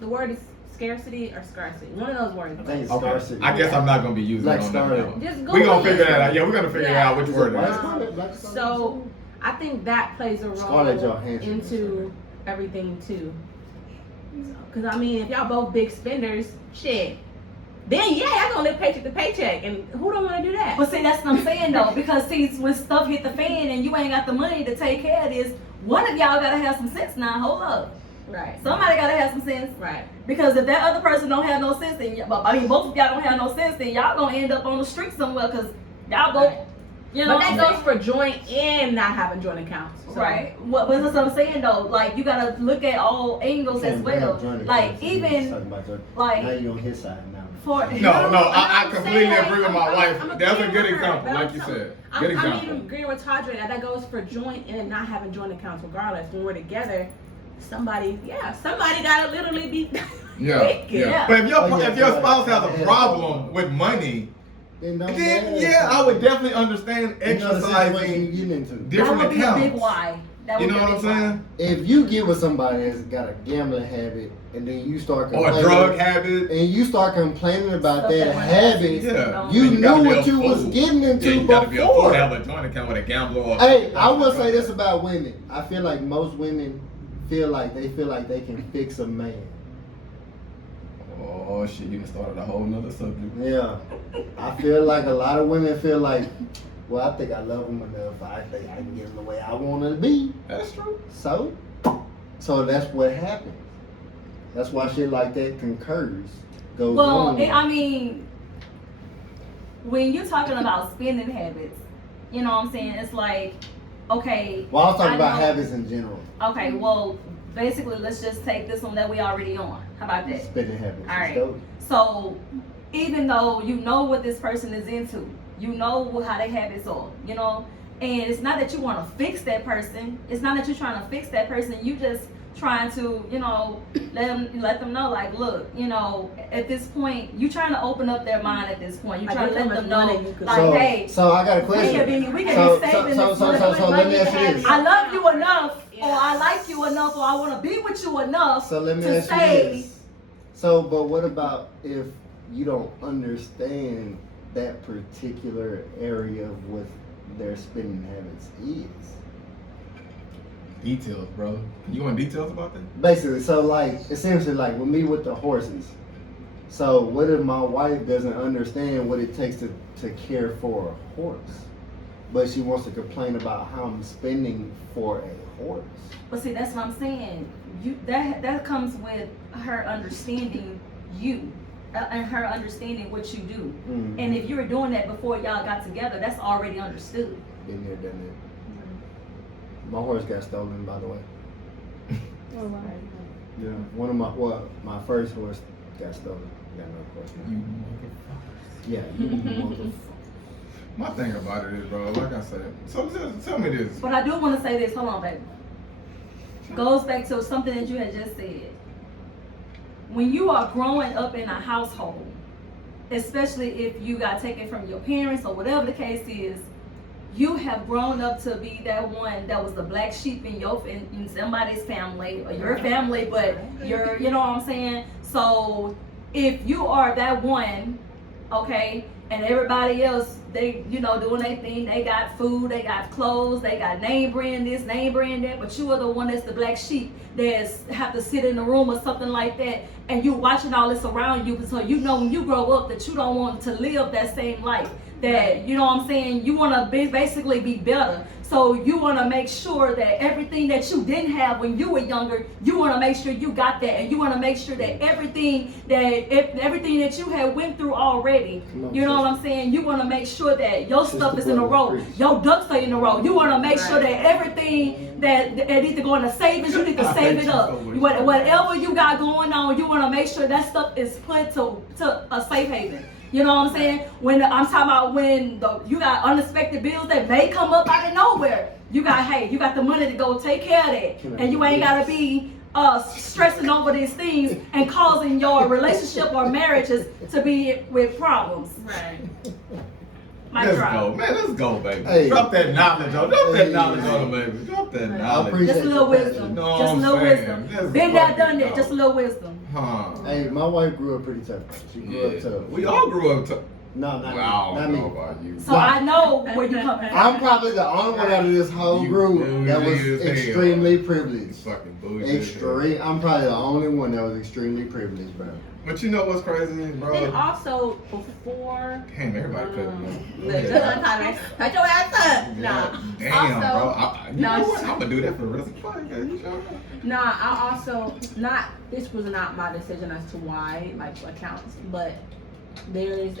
the word is scarcity or scarcity. One of those words. I think it's Okay. scarcity. I guess I'm not gonna be using Like it on scarlet. that one. Just We gonna Google figure it. that out. Yeah, we're gonna figure Yeah. out which Is word it it white is. scarlet, black scarlet? So I think that plays a role Scarlett Johansson. into everything too. Because I mean, if y'all both big spenders, shit, then yeah, y'all gonna live paycheck to paycheck, and who don't want to do that? But see, that's what I'm saying though, because see, when stuff hit the fan and you ain't got the money to take care of this, one of y'all gotta have some sense now. Hold up, Right. somebody gotta have some sense. Right. Because if that other person don't have no sense, then both of y'all don't have no sense, then y'all gonna end up on the street somewhere. Cause y'all both, Right. you know. But that what I'm goes for joint and not having joint accounts. So. right. What that's what I'm saying though. Like you gotta look at all angles as well. Like even like now you're on his side now. for No, I I'm completely saying, agree with I'm- my I'm- wife. I'm That's a agreeing good with her, example, but like I'm you telling- said. I'm Good even example. agreeing with Tadre that goes for joint and not having joint accounts regardless. When we're together, somebody gotta literally be Yeah, wicked. yeah. But if Oh, your spouse has a problem with money, then yeah, I would definitely understand You know the situation you exercising getting into. that different would be a accounts. big why. That You would know be a what I'm big why. saying? If you get with somebody that's got a gambling habit and then you start Or complaining, a drug habit. and you start complaining about Stuff that that one habit, Yeah. you Man, gotta knew be what a you was fool. getting into Yeah, you gotta be a fool before. to have a joint account with a gambler or Hey, I will say this about women. I feel like most women feel like they can fix a man. Oh shit, you done started a whole nother subject. Yeah. I feel like a lot of women feel like, well, I think I love him enough. I think I can get him the way I want to be. That's true. So that's what happens. That's why shit like that goes Well, on. I mean, when you're talking about spending habits, you know what I'm saying? It's like, okay. Well, I was talking I about know- habits in general. Okay, well, basically, let's just take this one that we already on. How about that? Spending habits. All right. So, So, even though you know what this person is into, you know how their habits are, you know, and it's not that you want to fix that person. It's not that you're trying to fix that person. You just trying to, you know, let them know, like, look, you know, at this point, you trying to open up their mind. At this point, you Like, trying to look let how them much know, money you could- like, so, hey, so I got a question. we can so, be saving so, this so, money. so let me ask you this. I love you enough, or Yeah. I like you enough, or I want to be with you enough So let me to ask you say, this. So, but what about if you don't understand that particular area of what their spending habits is? Details, brother. You want details about that? Basically, so like essentially, like with me with the horses. So what if my wife doesn't understand what it takes to care for a horse, but she wants to complain about how I'm spending for a horse? but see, that's what I'm saying. That comes with her understanding you, and her understanding what you do. Mhm. And if you were doing that before y'all got together, that's already understood. Been there, done that. My horse got stolen, by the way. Yeah, my first horse got stolen. Got no horse now. You motherfucker. Yeah, you motherfucker. My thing about it is, bro, like I said, so tell me this. But I do want to say this. Hold on, baby. Goes back to something that you had just said. When you are growing up in a household, especially if you got taken from your parents or whatever the case is, you have grown up to be that one that was the black sheep in somebody's family or your family, but you know what I'm saying? So if you are that one, okay, and everybody else, they, you know, doing their thing, they got food, they got clothes, they got name brand this, name brand that, but you are the one that's the black sheep that's have to sit in the room or something like that, and you watching all this around you, so you know when you grow up that you don't want to live that same life. That, you know what I'm saying, you want to basically be better. So you want to make sure that everything that you didn't have when you were younger, you want to make sure you got that, and you want to make sure that everything that you had went through already, you know what I'm saying, you want to make sure that your stuff is in a row, your ducks are in a row. You want to make sure that everything that needs to go in the savings, you need to save it up. Whatever you got going on, you want to make sure that stuff is put to a safe haven. You know what I'm saying? When I'm talking about when you got unexpected bills that may come up out of nowhere, you got the money to go take care of that, and you ain't gotta be stressing over these things and causing your relationship or marriages to be with problems. Right. Let's go, man. Let's go, baby. Hey. Drop that knowledge on. Drop that knowledge on them, baby. Drop that knowledge. appreciate Just a little the passion. wisdom. No, Just a I'm little saying. wisdom. Let's Been there, fucking done that. go. Just a little wisdom. Huh. Hey, my wife grew up pretty tough. She grew up tough. We all grew up tough. No, not Well, I me. don't know Not me. about you. So I know where you coming from. I'm probably the only one out of this whole You group that was bougie as hell. extremely You privileged. fucking bullshit. Extreme. I'm probably the only one that was extremely privileged, bro. But you know what's crazy, bro? And also before. Damn, everybody cut me. Look, just on time, cut your ass up. Nah. Damn, also, bro. You no, know what? I'm gonna do that for the rest of the podcast. You sure? Nah, I also this was not my decision as to why, like, accounts, but there is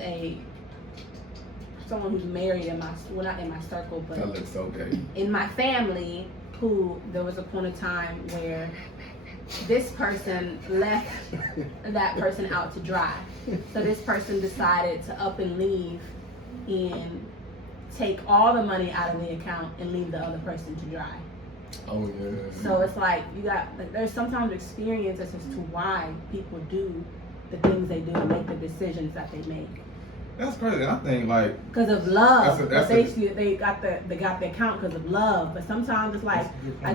someone who's married in my, well, not in my circle, but That looks okay. in my family, who there was a point of time where this person left that person out to dry. So this person decided to up and leave and take all the money out of the account and leave the other person to dry. Oh yeah. So it's like there's sometimes experiences as to why people do the things they do and make the decisions that they make. That's crazy. I think like Because of love. That's They got the account because of love. But sometimes it's like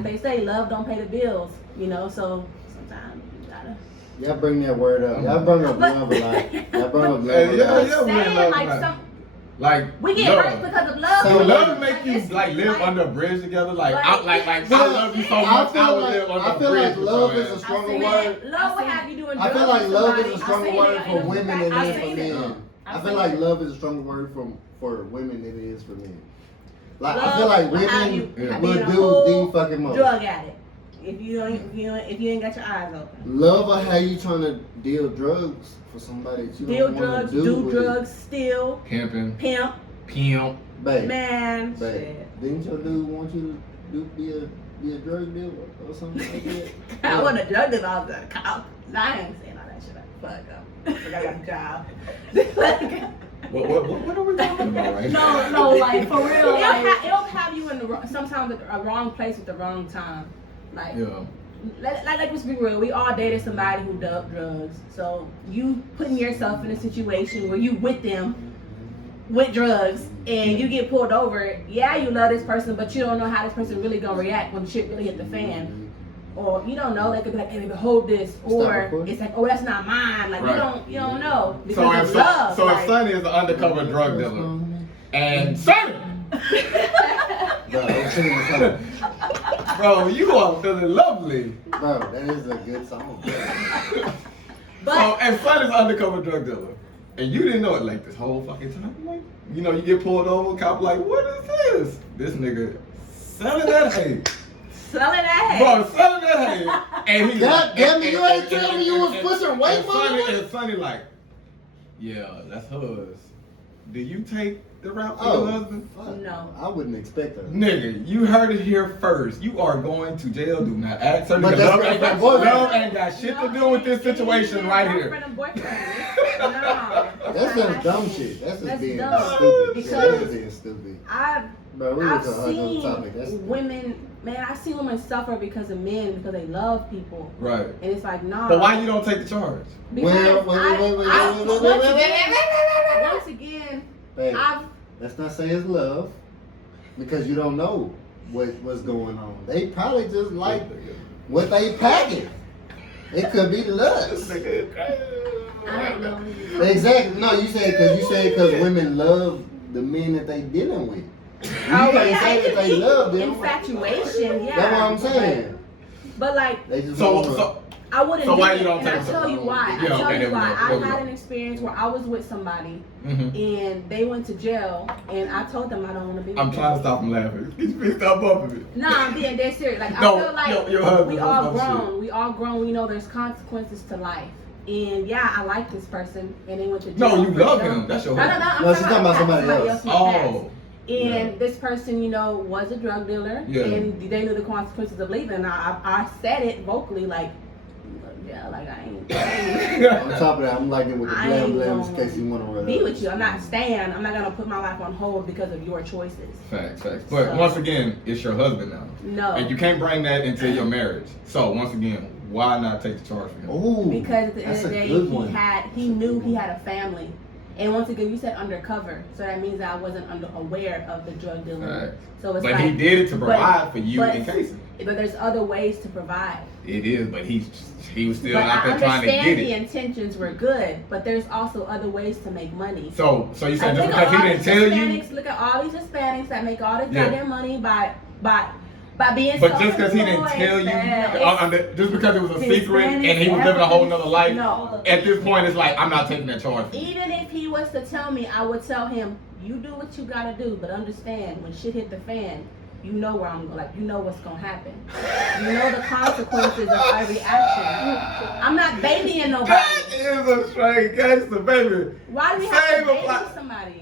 they say, love don't pay the bills, you know, so sometimes you gotta. Y'all bring that word up. Y'all bring up love a lot. Y'all bring up love a Yeah, lot. yeah. we Saying, love like, that. Like we get hurt love. because of love. So Would love like- make you it's like live like- under a bridge together? Like Like- I love you so much. I would live under I a feel bridge like with love your is a ass. stronger Man, word. love will have you doing I drugs feel like with love is somebody. a stronger I word seen for it. women than I it is for seen it. men. I feel like love is a stronger word for women than it is for men. Like I Love feel like will have women you Yeah. will being a do whole the fucking most. drug addict. If you ain't got your eyes open. Love or how you trying to deal drugs for somebody that you Deal don't want drugs, to do with. drugs, steal, Pimping, pimp, pimp. Babe, man, babe, shit. didn't your dude want you to be a drug dealer or something like that? I wasn't a drug dealer, I was a cop. I ain't saying all that shit. Fuck up. I got a job. What are we talking about right now? No, like for real. Like, It'll have you in sometimes at a wrong place at the wrong time. Like, Yeah. like let's be real. We all dated somebody who dealt drugs. So you putting yourself in a situation where you with them with drugs and you get pulled over. Yeah, you love this person, but you don't know how this person really gonna react when shit really hit the fan. Or you don't know, they could be like, hey baby, hold this. Or recording. it's like, oh, that's not mine. Like Right. you don't know. So Because if of love. so like, if Sonny is an undercover drug dealer and Sonny, Bro, I'm singing something. bro, you are feeling lovely. Bro, that is a good song. but So if Sonny's an undercover drug dealer and you didn't know it like this whole fucking time, like you know you get pulled over, cop like, what is this? This nigga selling that hay. selling that Bro, selling that hay. And he God like, damn it, you ain't telling me you was pushing weight, motherfucker? And Sonny like, yeah, that's hers. Do you take the route for Oh, your husband? fuck. No. I wouldn't expect that. Nigga, you heard it here first. You are going to jail. Do not act certain. But Because that's love ain't got, boyfriend. love ain't got shit to do with this situation right here. Girlfriend and boyfriend. No. That's just dumb shit. That's just That's being dumb. stupid. Because Yeah, that's being stupid. Bro, we I've was on another seen topic. That's women, man, I've seen women suffer because of men because they love people. Right. And it's like, nah. But why you don't take the charge? Because once again, Hey, I've let's not say it's love because you don't know what's going on. They probably just like what they packing. It could be lust. I don't know. Exactly. No, you said because women love the men that they dealing with. You Oh, can't yeah, say it that could they be love them. infatuation, yeah. That's what I'm saying. But like, They just So, wanna- so I wouldn't. So do why it, you don't and take I'll it? tell you why. Yeah, I'll tell okay, you there we why. go. I There we had go. an experience where I was with somebody mhm. and they went to jail, and I told them I don't want to be with I'm them. trying to stop him laughing. Get stop bumping it. No, I'm being dead serious. Like No, I feel like your husband we was all some shit. grown. We all grown. We know there's consequences to life. And yeah, I like this person, and they went to jail. No, you for love jail. him. That's your No, husband. I'm No, she's talking about somebody else. in the past. Oh. And this person, you know, was a drug dealer, Yeah. and they knew the consequences of leaving. And I said it vocally, like, yeah, like I ain't On top of that, I'm liking with the I blam ain't blams in gonna case you want to run be up. with you. I'm not staying. I'm not gonna put my life on hold because of your choices. Facts. But So- once again, it's your husband now. No, And you can't bring that into your marriage. So once again, why not take the charge for him? Ooh, because at the end that's of the a day, good one. he knew he had a family, And once again, you said undercover, so that means that I wasn't aware of the drug dealing. Right. So it's But like, he did it to provide for you but- in case. But there's other ways to provide. It is, but he was still But out I there trying to get understand the it. intentions were good, but there's also other ways to make money. So you said just Look at because he all didn't these tell you, Hispanics, look at all these Hispanics that make all this Yeah. goddamn money by being but just because he didn't self-employed. tell you, It's- just because it was a Hispanics, secret and he was living a whole nother life, No. at this point it's like, I'm not taking that charge. Even if he was to tell me, I would tell him, you do what you gotta do, but understand when shit hit the fan, you know where I'm like, you know what's gonna happen. You know the consequences of every action. I'm not babying nobody. That is a straight gangster, baby. Why do we have Same to baby apply- somebody?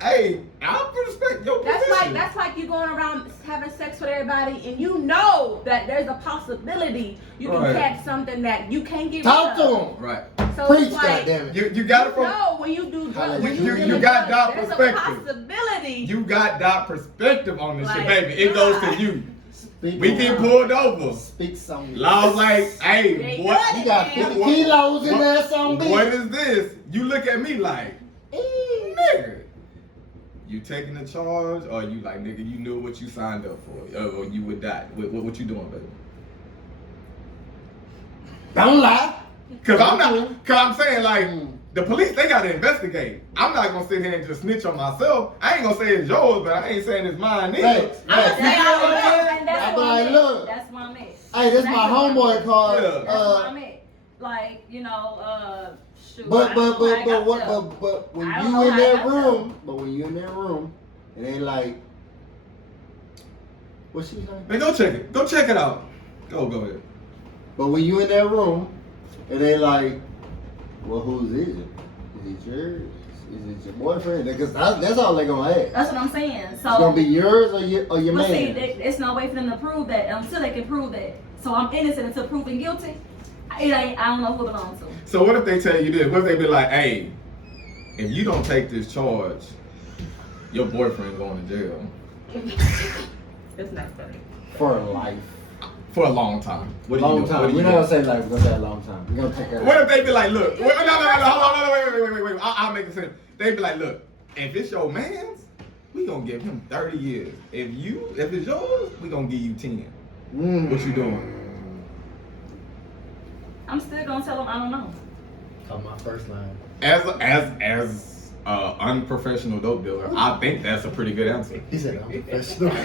Hey, I respect your position. That's like you going around having sex with everybody and you know that there's a possibility you can Right. catch something that you can't get Talk rid to of. him. Right. So Preach, it's like, goddammit. You got it from. no, when you do drugs, when You- deal you with got drugs, that there's perspective. a possibility. You got that perspective on this shit, Like, baby. It goes to you. Speak We on get it. pulled over. Speak something. Laws like, hey, They what? good. You got 50 What- kilos in what- there, some bitch. What is this? You look at me like, nigga, you taking the charge, or you like, nigga, you knew what you signed up for, or you would die. What you doing, baby? Don't lie. Cause I'm saying like, Mm. the police, they gotta investigate. I'm not gonna sit here and just snitch on myself. I ain't gonna say it's yours, but I ain't saying it's mine either. Facts. I'm Facts. saying- You feel what I'm saying? And that's I'm what I like, meant. look. That's what I meant. Hey, this my That's what I homeboy meant. called. Yeah. That's what I meant. Like, you know, shoot. But I don't know how I got what? there. But when I don't you know in how I that got room, and they like, what she like? Man, go check it. Go check it out. Go ahead. But when you in that room, and they like, well, whose is it? Is it yours? Is it your boyfriend? Because that's all they gonna ask. That's what I'm saying. It's So, gonna be yours or your but see, man. it's no way for them to prove that until they can prove that. So I'm innocent until proven guilty. It ain't. I don't know who it belongs to. So what if they tell you this? What if they be like, hey, if you don't take this charge, your boyfriend's going to jail It's not funny. For life. for a long time? What do Long you do? time. What do We're you not do? gonna say life. We're gonna say a long time. We're gonna take that. What if they be like, look, no, hold on, wait. I'll make it sense. They be like, look, if it's your man's, we gonna give him 30 years. If it's yours, we gonna give you 10. What you doing? I'm still gonna tell them I don't know. Oh, my first line. As unprofessional dope dealer, I think that's a pretty good answer. He said I'm professional. I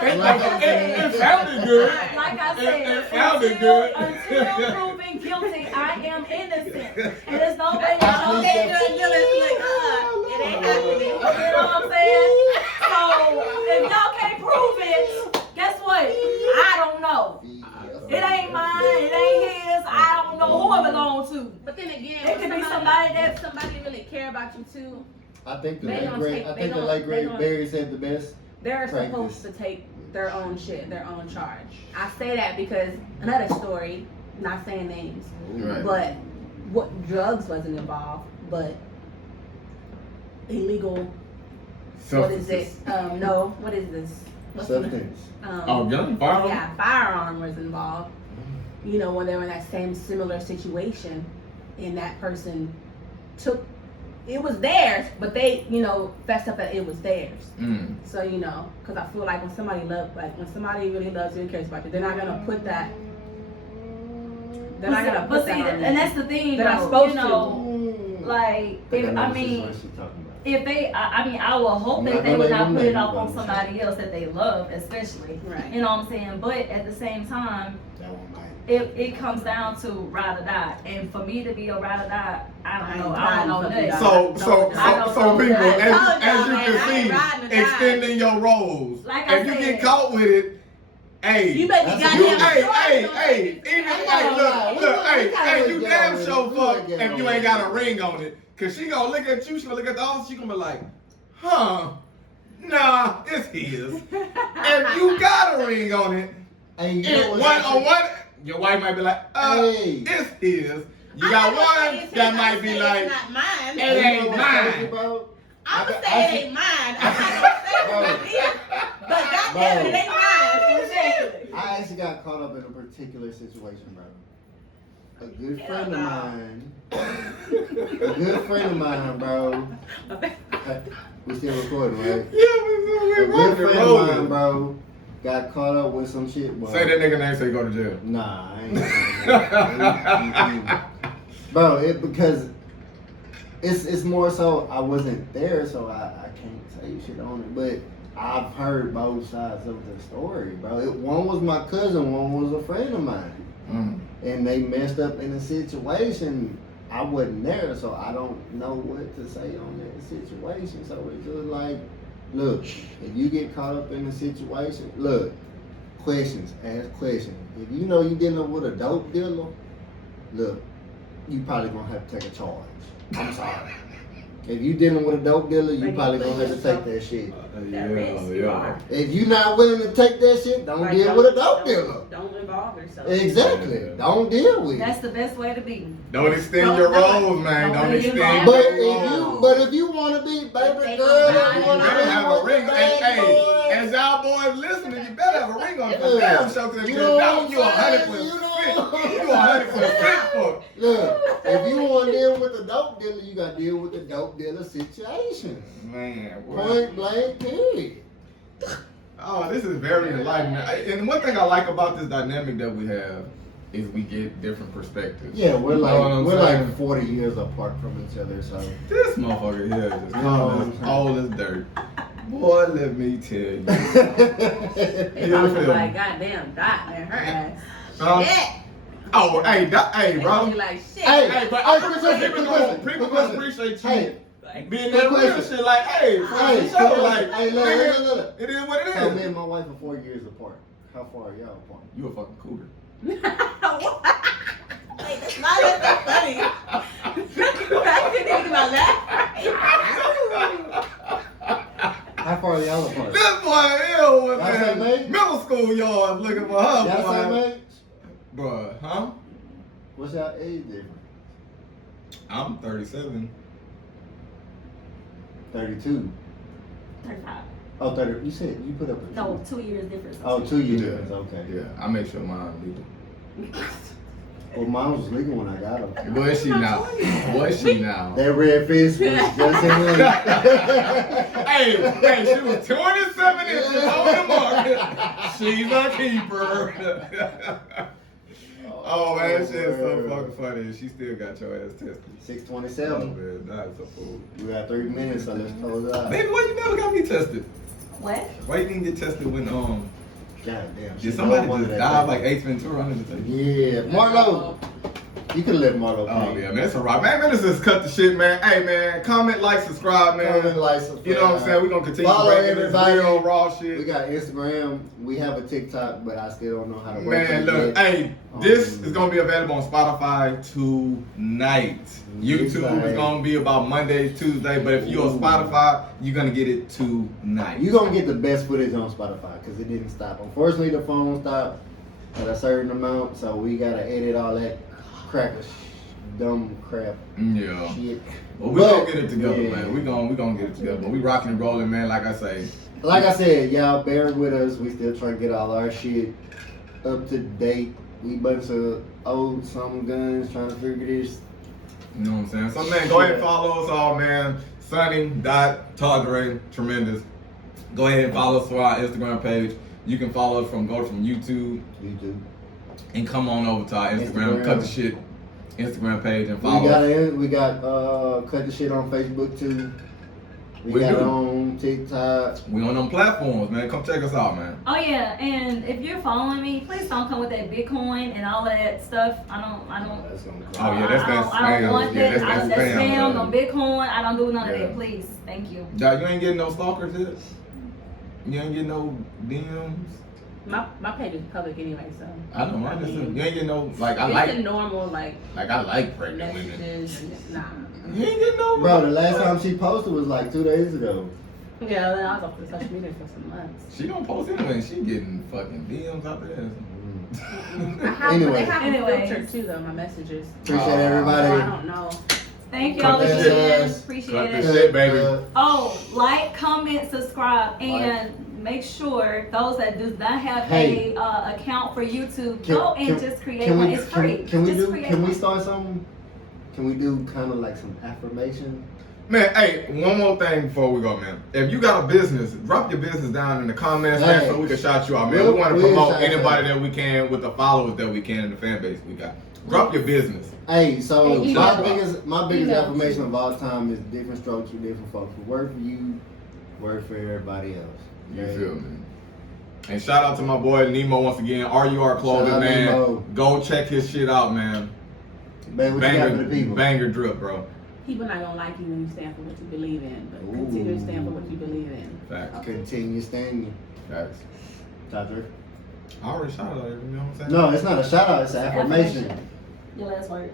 think it sounded good. Like I said, It sounded good. until proven guilty, I am innocent. And there's no way that y'all Okay, can good, it ain't happening. You know what I'm saying? So if y'all can't prove it, guess what? I don't know. It ain't mine. It ain't his. I don't know who it belongs to. But then again, It could be somebody that- if somebody really care about you too, I think the They late gonna great. take- I they think the gonna- late they great gonna- Barry said the best. they're Practice. supposed to take their own shit, their own charge. I say that because another story, not saying names, Right. but what drugs wasn't involved, but illegal. What is it? No, what is this? What's the- Substance. Oh, gun, firearm? Yeah, firearm was involved. You know, when they were in that same similar situation, and that person took, it was theirs, but they, you know, fessed up that it was theirs. Mm. So, you know, because I feel like when somebody when somebody really loves you and cares about you, they're not gonna put that. They're not gonna But put see, that on and you. that's the thing, They're not though, supposed you know, like, if, I mean, if they, I mean, I will hope I'm that not they gonna would let not them put name it off you, on but- somebody else that they love, especially. Right. You know what I'm saying? But at the same time, That one might. it comes down to ride or die. And for me to be a ride or die, I don't know. I don't know riding nothing. for So I don't people, know that. as I told y'all, you man, I ain't riding can or see, dying. extending your roles. Like I If you said. get caught with it, hey, You better be That's a- goddamn hey, sure hey, you don't hey, take it. even I'm hey, not look, lying. look, We hey, gotta hey, you get damn on it. sure We fuck gotta get if on you it. ain't got a ring on it. Cause she gonna look at you, she gonna look at the officer, she gonna be like, huh, nah, it's his. If you got a ring on it, Hey, you know it, what's one actually- on one, your wife might be like, Hey. it's his. You I'm got not gonna say one it's that his, might I'm be gonna say like, it's not mine. It You know ain't what's mine. crazy, bro? I'm gonna I say it see- ain't mine. I'm not gonna say it's not his. But goddamn, it ain't mine. I actually got caught up in a particular situation, bro. a good friend of mine, bro. We still recording, right? Yeah, A good friend of mine, bro, got caught up with some shit, bro. Say that nigga name so you go to jail. Nah, I ain't saying that. Bro, because it's more so I wasn't there, so I can't say shit on it. But I've heard both sides of the story, bro. One was my cousin, one was a friend of mine, and they messed up in a situation. I wasn't there, so I don't know what to say on that situation. So it's just like, look, if you get caught up in a situation, look, ask questions. If you know you're dealing with a dope dealer, look, you probably gonna have to take a charge. I'm sorry. If you dealing with a dope dealer, you probably gonna have to take that shit. Yeah. If you not willing to take that shit, don't deal with a dope dealer. Don't involve yourself. Exactly. Don't deal with it. That's the best way to be. Don't extend your roles, man. Don't extend But your roles. if you wanna be baby girl, you wanna better have a be ring. with the Hey, bad boys. as y'all boys listening, you better have a ring on it. For damn sure, because You know what I'm you 100% saying? You 100% for. Look, if you want to deal with the dope dealer, you got to deal with the dope dealer situation. Man, Point blank, period. Oh, this is very enlightening. And one thing I like about this dynamic that we have is we get different perspectives. Yeah, we're You know what I'm saying? like 40 years apart from each other, so. This motherfucker here is just You know calling what us I'm all this dirt. Boy, let me tell you. They You probably feel like, me? goddamn, Dot, man, her ass. Huh? Oh, hey, They bro. be like, shit. Hey, but I appreciate quick people question. appreciate you Hey, Like, being quick that real question. shit. Like, hey, for Hey, the show, like, hey, look. nigga, it is what it So me is. and my wife are 4 years apart. How far are y'all apart? You a fucking cougar. Wait, that's not even that funny. I didn't think about that. How far are y'all apart? This boy ill was Y'all say in mate? middle school yard looking for her. Y'all say boy. mate? Bruh, huh? What's y'all age difference? I'm 37. 32. 35. Oh, 30. You said you put up a No, 2 years difference. Oh, 2 years Yeah. difference. Okay. Yeah, I make sure mine legal. Well, mine was legal when I got her. Was she now? Was she now? That red fish was just in Hey, she was 27 inches on the market. She's a keeper. Oh man, that shit is so fucking funny. She still got your ass tested. 627. Oh man, that's a fool. We got 3 minutes, so let's close it out. Baby, why you never got me tested? What? Why you didn't get tested when God damn. did somebody just die like Ace Ventura under the table? Yeah, Marlo. You could let Marlo Oh play. yeah, man, that's alright. Man, let's just cut the shit, man. Hey man, comment, like, subscribe, man. Comment, like, subscribe. You know what I'm saying? We're gonna continue Follow breaking this everybody. real raw shit. We got Instagram. We have a TikTok, but I still don't know how to work Man, it look, yet. hey, this is gonna be available on Spotify tonight. YouTube is gonna be about Monday, Tuesday, but if you're on Spotify, you're gonna get it tonight. You're going to get the best footage on Spotify because it didn't stop. Unfortunately, the phone stopped at a certain amount, so we got to edit all that dumb crap Yeah. shit. Well, we gonna get it together, yeah. man. We gonna get it together. But we rocking and rolling, man. Like I say. Like I said, y'all bear with us. We still trying to get all our shit up to date. We bunch of old some guns trying to figure this. You know what I'm saying? So man, go ahead and follow us all, man. Sunny.Tardre, tremendous. Go ahead and follow us for our Instagram page. You can follow us from YouTube YouTube. and come on over to our Instagram. Cut the shit Instagram page and follow us. We got cut the shit on Facebook too. We We got do. on TikTok. We on them platforms, man. Come check us out, man. Oh yeah, and if you're following me, please don't come with that Bitcoin and all of that stuff. I don't. That's gonna Oh, yeah, that's that I don't spam. want Yeah, that. that's That's spam, spam. man. No Bitcoin. I don't do none of Yeah. that. Please, thank you. Dog, you ain't getting no stalkers yet? You ain't getting no DMs? My page is public anyway, so. I know, I just, you ain't getting no, like, I It's like, the normal, like, like, I like pregnant women. messages. Nah. You ain't getting no. Bro, the last time she posted was like 2 days ago. Yeah, then I was off the social media for some months. She don't post anyway, she getting fucking DMs out there. Anyway. They have them Anyways. filtered too, though, my messages. Appreciate So I everybody. don't know. Thank Cut y'all the again. shit. Appreciate Cut the it. shit, baby. Oh, like, comment, subscribe, and make sure those that do not have Hey. a account for YouTube, Can- go and can- just create Can one. we, It's free. can we Just do? create Can we one. start something? Can we do kind of like some affirmation? Man, hey, one more thing before we go, man. If you got a business, drop your business down in the comments, man, so we can shout you out, man. We want to We'll promote shout anybody you out. that we can with the followers that we can and the fan base we got. Drop your business. Hey, so Hey, you my know- biggest you know. affirmation of all time is different strokes for different folks. Work for you, work for everybody else. You Okay? feel me? And shout out to my boy Nemo once again. RUR Clothing, Shout out man. Nemo. Go check his shit out, man. Man, what you got for the people? Banger drip, bro. People not gonna like you when you stand for what you believe in, but continue to stand for what you believe in. Facts. Continue standing. Facts. Doctor. I already shouted out, you know what I'm saying? No, it's not a shout out. It's an affirmation. Your last words.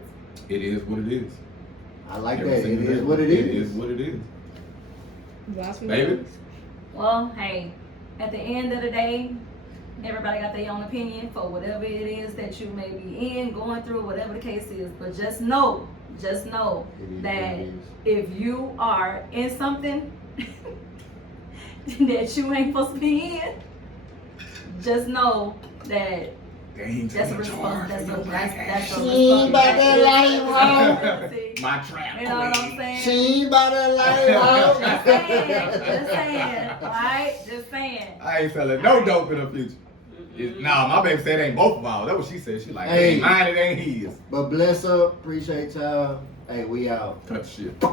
It is what it is. I like Every that. It single is day. what it It is. is what it is. Last Baby? Well, hey, at the end of the day, everybody got their own opinion for whatever it is that you may be in, going through, whatever the case is. But just know It is what that it is. if you are in something that you ain't supposed to be in, just know that They ain't that's a taking response. charge That's for a your black that's ass. a She ain't about that responsibility. My trap. You know what I'm saying? She ain't about that life. Just saying, alright? Just saying. I ain't selling no dope in the future. Nah, my baby said it ain't both of ours. That's what she said. She like, it Hey. ain't mine, it ain't his. But bless up. Appreciate y'all. Hey, we out. Cut the shit.